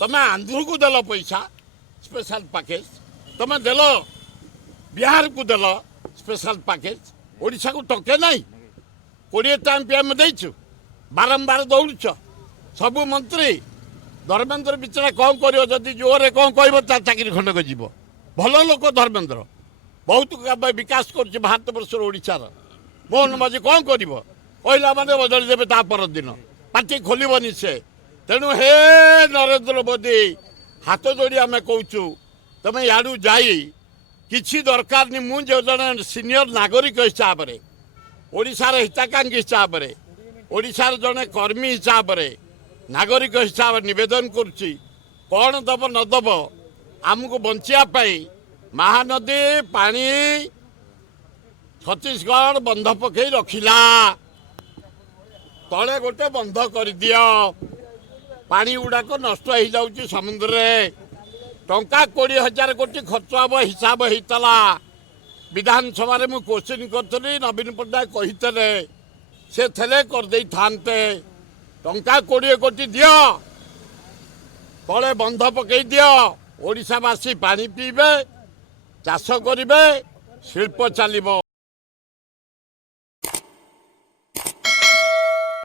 तुम आंध्र को देल पैसा स्पेशल पैकेज तुम देल बिहार को देल स्पेशल पैकेज ओडिशा को टके नहीं 20 टाइम पीएम देचु बारंबार दौड़ुच सबू मंत्री धर्मेन्द्र बिचरा कौन कर जदि जोरे कौन कह चाकरी खंडक जीव भल लोक धर्मेन्द्र बहुत विकास कर भारत वर्ष ओडार मोहन माझी कौन कर कहला मैंने बदली देवे ता परदिन पार्टी खोलनी से तेणु हे नरेंद्र मोदी हाथ जोड़ी आम कौचु तुम याडू जाई किसी दरकार नहीं मुझे जन सीनियर नागरिक हिसाब से ओडिशार हिताकांक्षी हिसाब से ओडिशार जड़े कर्मी हिसाब से नागरिक हिसाब से निवेदन करुच्ची कौन दब न दब आमको बचापी महानदी पानी छत्तीसगढ़ बंध पकई रखिला तले गोटे बंध कर दियो पानी गुड़ाक नष्ट हो जाऊँ समुद्र में टंका 20,000 कोटी खर्च हम हिसाब होता विधानसभा मुझे क्वेश्चन करी नवीन पट्टनायक कहते से थे करदे थाते टंका 20 कोटी दियो तले बंध पकई दियो ओडिशावासी पानी पीबे चाष करेंगे शिल्प चलो।